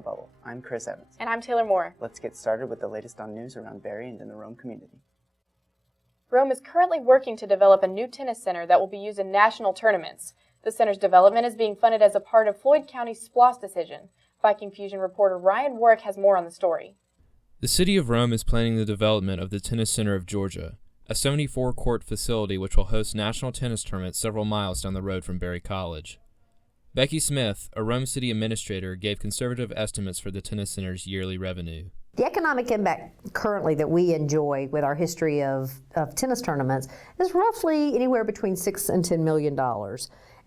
the Bubble. I'm Chris Evans. And I'm Taylor Moore. Let's get started with the latest on news around Barre and in the Rome community. Rome is currently working to develop a new tennis center that will be used in national tournaments. The center's development is being funded as a part of Floyd County's SPLOST decision. Viking Fusion reporter Ryan Warwick has more on the story. The city of Rome is planning the development of the Tennis Center of Georgia, a 74-court facility which will host national tennis tournaments several miles down the road from Barre College. Becky Smith, a Rome City administrator, gave conservative estimates for the tennis center's yearly revenue. The economic impact currently that we enjoy with our history of tennis tournaments is roughly anywhere between $6 and $10 million.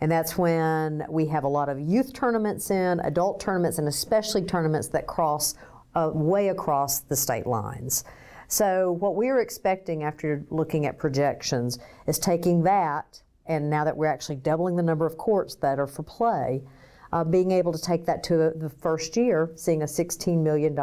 And that's when we have a lot of youth tournaments in, adult tournaments, and especially tournaments that cross way across the state lines. So what we're expecting after looking at projections is taking that, and now that we're actually doubling the number of courts that are for play, being able to take that to the first year, seeing a $16 million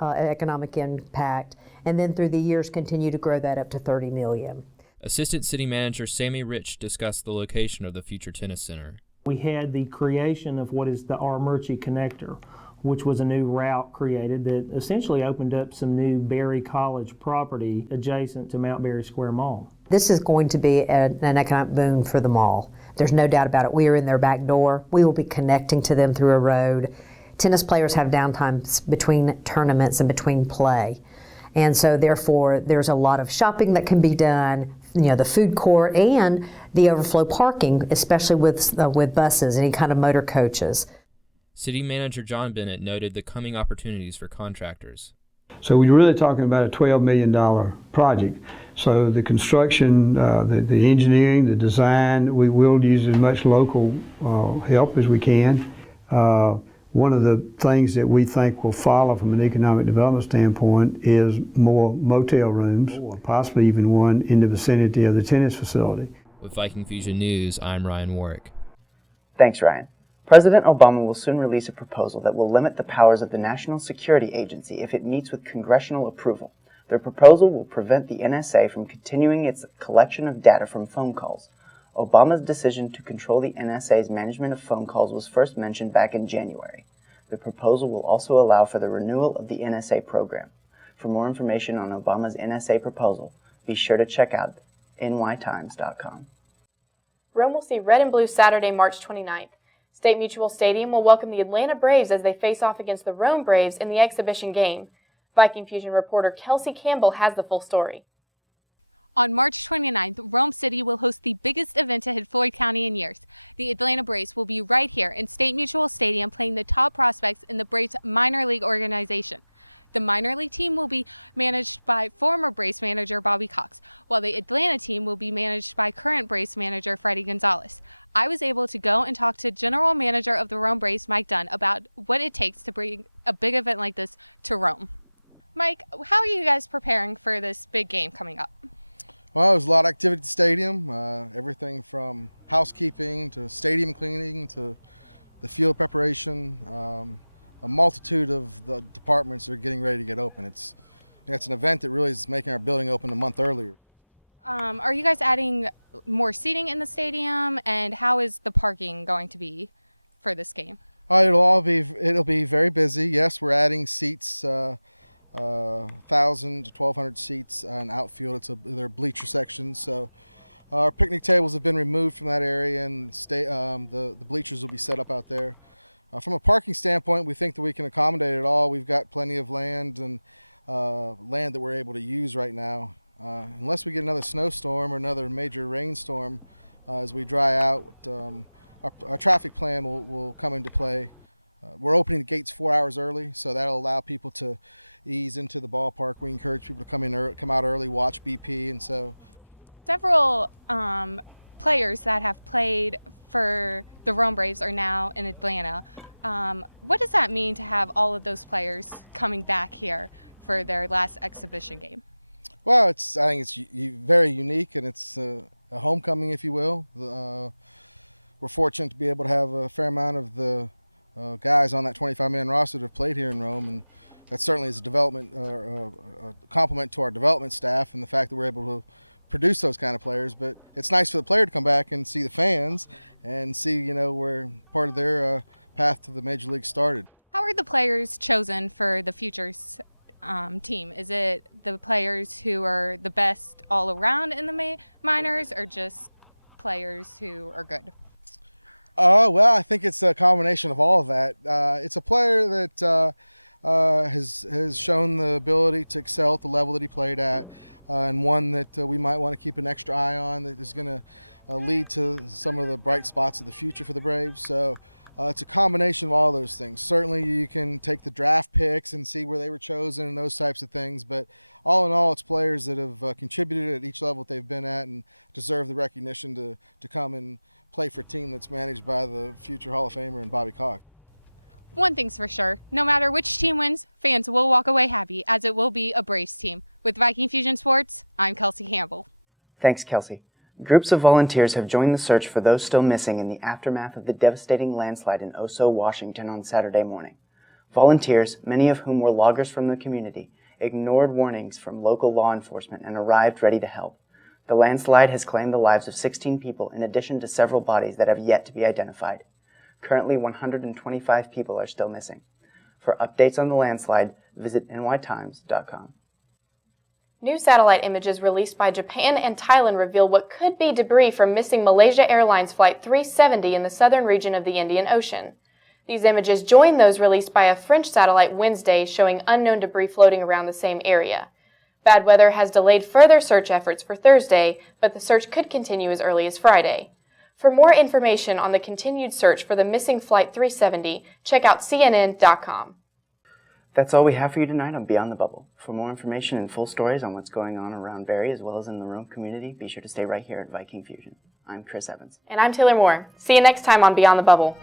economic impact, and then through the years continue to grow that up to $30 million. Assistant City Manager Sammy Rich discussed the location of the future tennis center. We had the creation of what is the R. Murchie Connector, which was a new route created that essentially opened up some new Barre College property adjacent to Mount Barre Square Mall. This is going to be an economic boon for the mall. There's no doubt about it. We are in their back door. We will be connecting to them through a road. Tennis players have downtime between tournaments and between play. And so therefore there's a lot of shopping that can be done, the food court and the overflow parking, especially with buses, any kind of motor coaches. City Manager John Bennett noted the coming opportunities for contractors. So we're really talking about a $12 million project. So the construction, the engineering, the design, we will use as much local help as we can. One of the things that we think will follow from an economic development standpoint is more motel rooms, or possibly even one in the vicinity of the tennis facility. With Viking Fusion News, I'm Ryan Warwick. Thanks, Ryan. President Obama will soon release a proposal that will limit the powers of the National Security Agency if it meets with congressional approval. The proposal will prevent the NSA from continuing its collection of data from phone calls. Obama's decision to control the NSA's management of phone calls was first mentioned back in January. The proposal will also allow for the renewal of the NSA program. For more information on Obama's NSA proposal, be sure to check out nytimes.com. Rome will see red and blue Saturday, March 29th. State Mutual Stadium will welcome the Atlanta Braves as they face off against the Rome Braves in the exhibition game. Viking Fusion reporter Kelsey Campbell has the full story. On March 29th, Rome City will host the biggest event to hit Floyd County in years. The Atlanta Braves will be right here in State Mutual Stadium playing the top prospects in the Braves minor league organization. The minor league team will be managed by former Braves manager Bobby Cox, while the Atlanta team will be managed by current Braves manager Freddie Gonzalez. I was able to go and talk to general manager of the Rome Braves, Mike Dunn, about what it takes to bring a big event like this to Rome. Mike, how are you guys preparing for this big game coming up? Well, there's a lot of activity at the stadium, everything from housekeeping to stadium cleaning to the field preparation. A multitude of the departments are getting ready to get open. It's an event that really is making our building open a month earlier. Are you guys adding more seating in the stadium, and how is the parking going to be for this game? It'll be very busy. Yes, we're adding seats, 1,000 to 1,200 seats in outfield. They're bleacher sections. So our picnic tables have been removed from that area, and the bleachers will be set up out there. From a parking standpoint, we think that we can accommodate it all. We've got plenty of land and land that we're able to use right now. Unless we get another snowstorm or another major rainstorm as we dry out, our traffic plan will come into play. We're opening the gates 4 hours early, so that'll allow people to ease into the ballpark. We encourage people to come out early, watch BP, and so. Several players that have played for the Rome Braves are now in Atlanta. What does that mean to have all of those players coming back here for their last exhibition game? Well, I think it's very unique, and it's a homecoming, if you will. We're fortunate to be able to have a fair amount of the guys on that 25-man roster that have played here in Rome, and that certainly is a development, a compliment to our development staff and the fact that we're able to produce those kind of players. But it's nice for the player to come back and see the fans and see, where part of their path to the major league started. How are are the players chosen for the Futures team? Is it the players who are the best all around in the minors, or just players who are good? Well, I think it's a combination of all of that. It's a player that has shown the ability to excel at the level that he played at, and one that we might want to keep an extra eye on, that is going to lead to some of the bright spots of the future for the Braves. So it's a combination of all those things. Certainly you can take the draft picks and see where they were chosen and those types of things, but all in all, it's players that have contributed at each level that they've been at and deserve the recognition to come and play for a team that's managed by the future Hall of Famer and Bobby Cox. One thing's for sure, no matter which team wins, fans will walk away happy, as it will be a Braves team. With Viking Fusion Sports, I'm Kelsey Campbell. Thanks, Kelsey. Groups of volunteers have joined the search for those still missing in the aftermath of the devastating landslide in Oso, Washington on Saturday morning. Volunteers, many of whom were loggers from the community, ignored warnings from local law enforcement and arrived ready to help. The landslide has claimed the lives of 16 people in addition to several bodies that have yet to be identified. Currently, 125 people are still missing. For updates on the landslide, visit nytimes.com. New satellite images released by Japan and Thailand reveal what could be debris from missing Malaysia Airlines Flight 370 in the southern region of the Indian Ocean. These images join those released by a French satellite Wednesday showing unknown debris floating around the same area. Bad weather has delayed further search efforts for Thursday, but the search could continue as early as Friday. For more information on the continued search for the missing Flight 370, check out CNN.com. That's all we have for you tonight on Beyond the Bubble. For more information and full stories on what's going on around Barrie as well as in the Rome community, be sure to stay right here at Viking Fusion. I'm Chris Evans. And I'm Taylor Moore. See you next time on Beyond the Bubble.